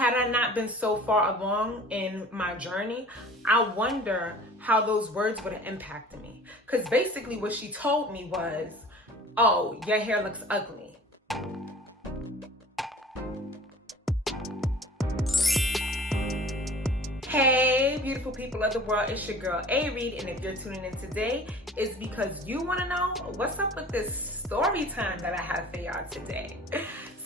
Had I not been so far along in my journey, I wonder how those words would have impacted me. Because basically what she told me was, oh, your hair looks ugly. Hey, beautiful people of the world, it's your girl AReid, and if you're tuning in today, it's because you want to know what's up with this story time that I have for y'all today.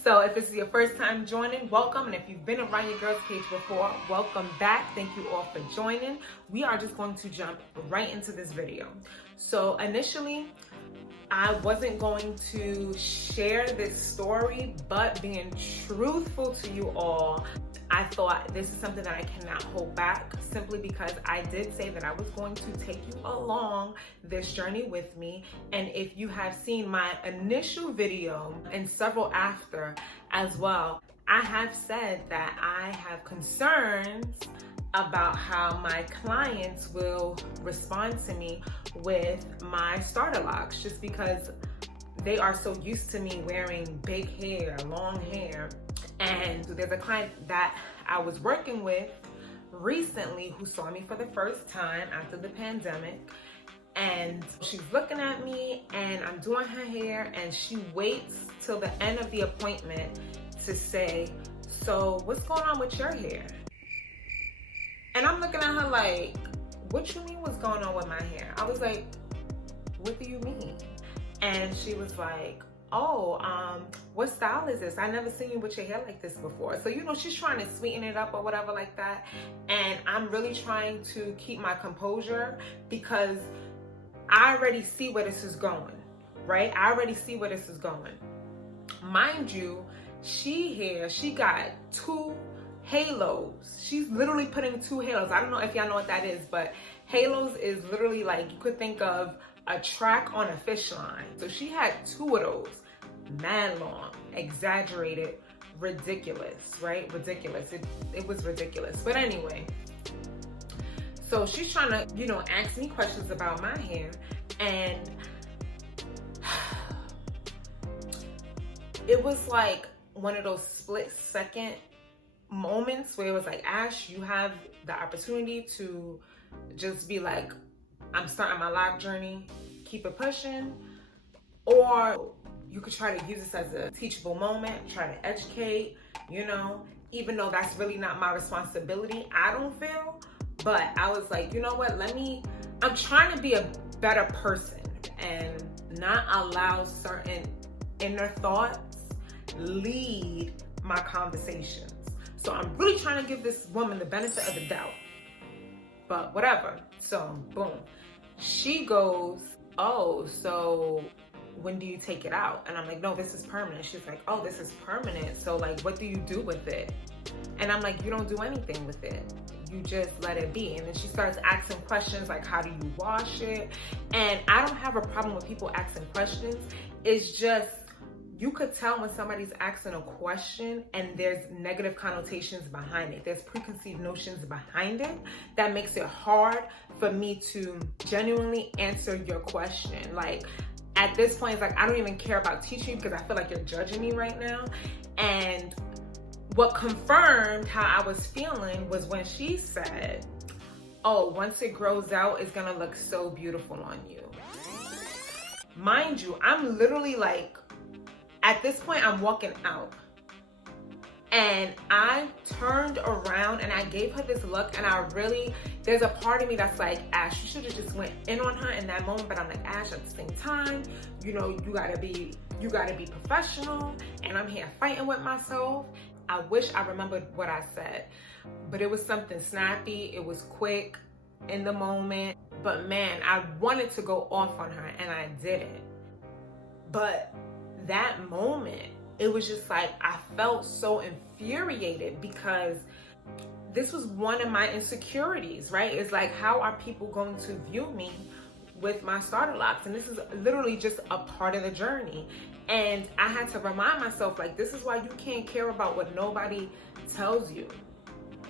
So if this is your first time joining, welcome, and if you've been around your girl's page before, welcome back. Thank you all for joining. We are just going to jump right into this video. So initially, I wasn't going to share this story, but being truthful to you all, I thought this is something that I cannot hold back, simply because I did say that I was going to take you along this journey with me. And if you have seen my initial video and several after as well, I have said that I have concerns about how my clients will respond to me with my starter locks, just because they are so used to me wearing big hair, long hair. And there's a client that I was working with recently who saw me for the first time after the pandemic, and she's looking at me and I'm doing her hair, and she waits till the end of the appointment to say, so what's going on with your hair? And I'm looking at her like, what you mean what's going on with my hair? I was like, what do you mean? And she was like, oh, what style is this? I never seen you with your hair like this before. So, she's trying to sweeten it up or whatever like that. And I'm really trying to keep my composure, because I already see where this is going, right? I already see where this is going. Mind you, she got two halos. She's literally putting two halos. I don't know if y'all know what that is, but halos is literally like, you could think of a track on a fish line. So she had two of those, mad long, exaggerated, ridiculous, right? Ridiculous. It was ridiculous. But anyway, so she's trying to, ask me questions about my hair, and it was like one of those split-second moments where it was like, Ash, you have the opportunity to just be like, I'm starting my lock journey, keep it pushing, or you could try to use this as a teachable moment, try to educate, even though that's really not my responsibility, I don't feel. But I was like, you know what, I'm trying to be a better person and not allow certain inner thoughts lead my conversations. So I'm really trying to give this woman the benefit of the doubt. But whatever. So boom. She goes, oh, so when do you take it out? And I'm like, no, this is permanent. She's like, oh, this is permanent. So like, what do you do with it? And I'm like, you don't do anything with it. You just let it be. And then she starts asking questions like, how do you wash it? And I don't have a problem with people asking questions. It's just, you could tell when somebody's asking a question and there's negative connotations behind it. There's preconceived notions behind it that makes it hard for me to genuinely answer your question. Like, at this point, it's like, I don't even care about teaching you because I feel like you're judging me right now. And what confirmed how I was feeling was when she said, oh, once it grows out, it's gonna look so beautiful on you. Mind you, I'm literally like, at this point, I'm walking out, and I turned around and I gave her this look, and there's a part of me that's like, Ash, you should have just went in on her in that moment. But I'm like, Ash, at the same time, you gotta be professional, and I'm here fighting with myself. I wish I remembered what I said, but it was something snappy. It was quick in the moment, but man, I wanted to go off on her and I didn't. But that moment, it was just like, I felt so infuriated, because this was one of my insecurities, right? It's like, how are people going to view me with my starter locks? And this is literally just a part of the journey. And I had to remind myself, like, this is why you can't care about what nobody tells you.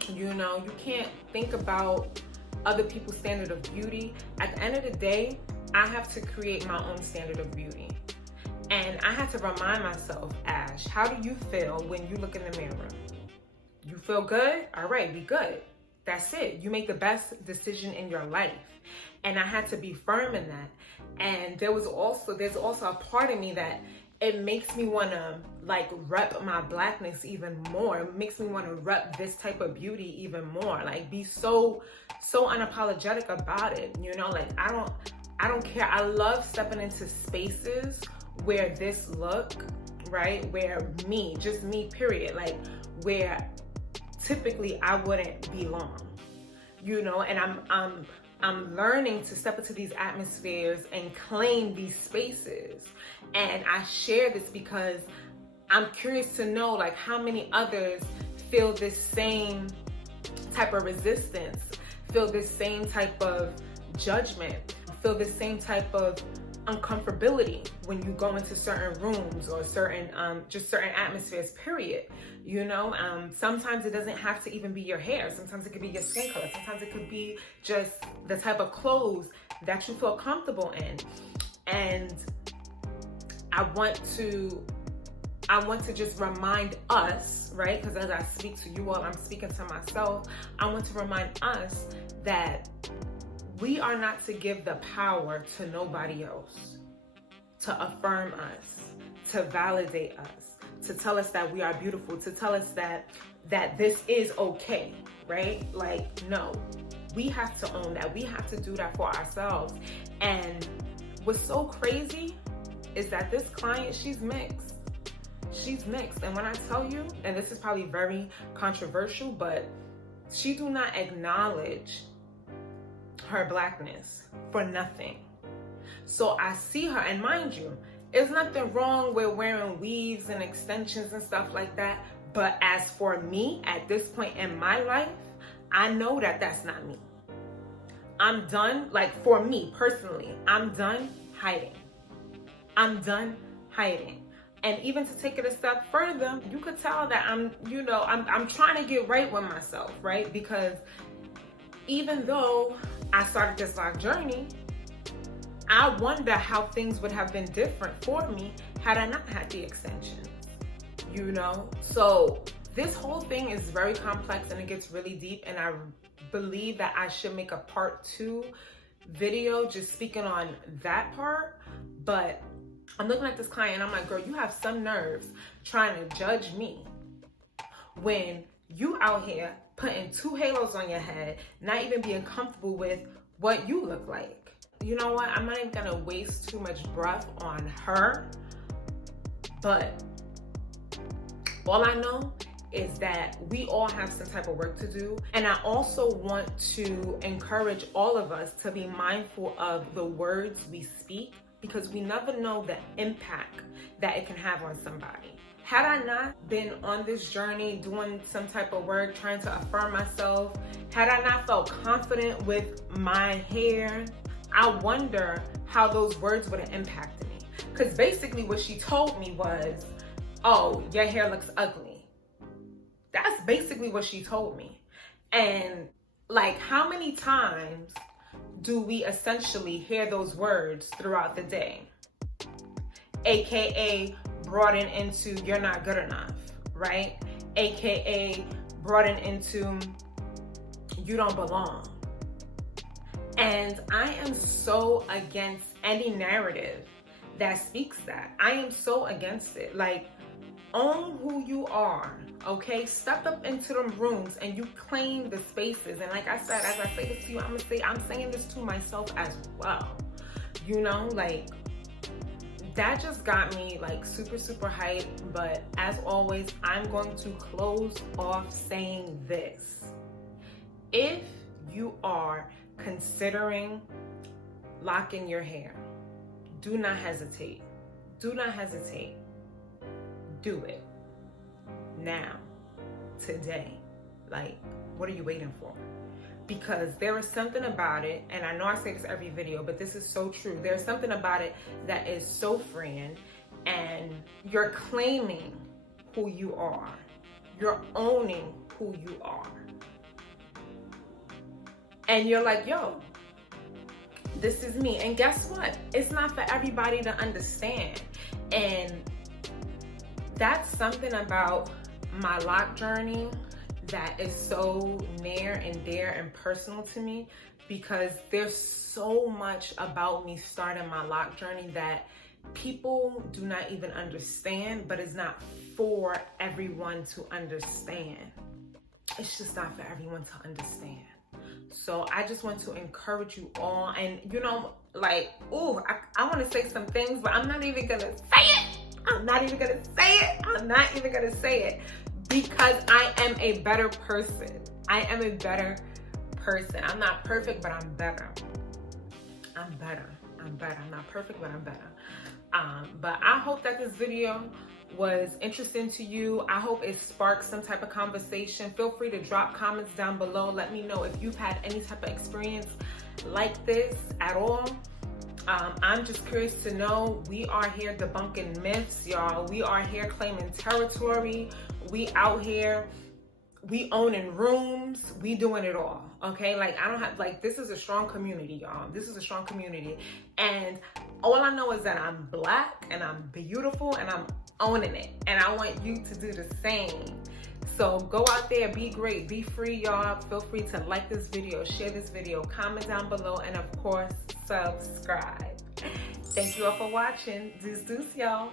You can't think about other people's standard of beauty. At the end of the day, I have to create my own standard of beauty. And I had to remind myself, Ash, how do you feel when you look in the mirror? You feel good? All right, be good. That's it. You make the best decision in your life. And I had to be firm in that. And there's also a part of me that it makes me want to like rep my blackness even more. It makes me want to rep this type of beauty even more. Like be so unapologetic about it. You know, like I don't care. I love stepping into spaces where this look, right? Where me, just me, period. Like where typically I wouldn't belong, you know, and I'm learning to step into these atmospheres and claim these spaces. And I share this because I'm curious to know like how many others feel this same type of resistance, feel this same type of judgment, feel this same type of uncomfortability when you go into certain rooms or certain atmospheres, period. You know, sometimes it doesn't have to even be your hair. Sometimes it could be your skin color. Sometimes it could be just the type of clothes that you feel comfortable in. And I want to just remind us, right? Because as I speak to you all, I'm speaking to myself. I want to remind us that we are not to give the power to nobody else, to affirm us, to validate us, to tell us that we are beautiful, to tell us that this is okay, right? Like, no, we have to own that. We have to do that for ourselves. And what's so crazy is that this client, she's mixed. She's mixed. And when I tell you, and this is probably very controversial, but she do not acknowledge her blackness for nothing. So I see her, and mind you, there's nothing wrong with wearing weaves and extensions and stuff like that. But as for me, at this point in my life, I know that that's not me. I'm done, like for me personally, I'm done hiding. I'm done hiding. And even to take it a step further, you could tell that I'm trying to get right with myself, right? Because even though I started this Loc journey, I wonder how things would have been different for me had I not had the extensions, you know? So this whole thing is very complex and it gets really deep, and I believe that I should make a part 2 video just speaking on that part. But I'm looking at this client and I'm like, girl, you have some nerves trying to judge me when you out here putting 2 halos on your head, not even being comfortable with what you look like. You know what? I'm not even gonna waste too much breath on her, but all I know is that we all have some type of work to do. And I also want to encourage all of us to be mindful of the words we speak, because we never know the impact that it can have on somebody. Had I not been on this journey, doing some type of work, trying to affirm myself, had I not felt confident with my hair, I wonder how those words would have impacted me. Because basically what she told me was, oh, your hair looks ugly. That's basically what she told me. And like, how many times do we essentially hear those words throughout the day? AKA broaden into you're not good enough, right? AKA broaden into you don't belong. And I am so against any narrative that speaks that. I am so against it. Like, own who you are, okay? Step up into them rooms and you claim the spaces. And like I said, as I say this to you, I'm saying this to myself as well. You know, like, that just got me like super hyped. But as always, I'm going to close off saying this. If you are considering locking your hair, do not hesitate. Do not hesitate. Do it now, today. Like, what are you waiting for? Because there is something about it, and I know I say this every video, but this is so true. There's something about it that is so freeing, and you're claiming who you are. You're owning who you are. And you're like, yo, this is me. And guess what? It's not for everybody to understand. And that's something about my Loc journey that is so near and dear and personal to me, because there's so much about me starting my lock journey that people do not even understand, but it's not for everyone to understand. It's just not for everyone to understand. So I just want to encourage you all, and you know, like, oh, I want to say some things, but I'm not even gonna say it. I'm not even gonna say it. I'm not even gonna say it, because I am a better person. I am a better person. I'm not perfect, but I'm better. I'm better. I'm better. I'm not perfect, but I'm better. But I hope that this video was interesting to you. I hope it sparks some type of conversation. Feel free to drop comments down below. Let me know if you've had any type of experience like this at all. I'm just curious to know. We are here debunking myths, y'all. We are here claiming territory. We out here, we owning rooms, we doing it all, okay? Like, I don't have, like, this is a strong community, y'all. This is a strong community. And all I know is that I'm Black and I'm beautiful and I'm owning it. And I want you to do the same. So go out there, be great, be free, y'all. Feel free to like this video, share this video, comment down below, and of course, subscribe. Thank you all for watching. Deuce, y'all.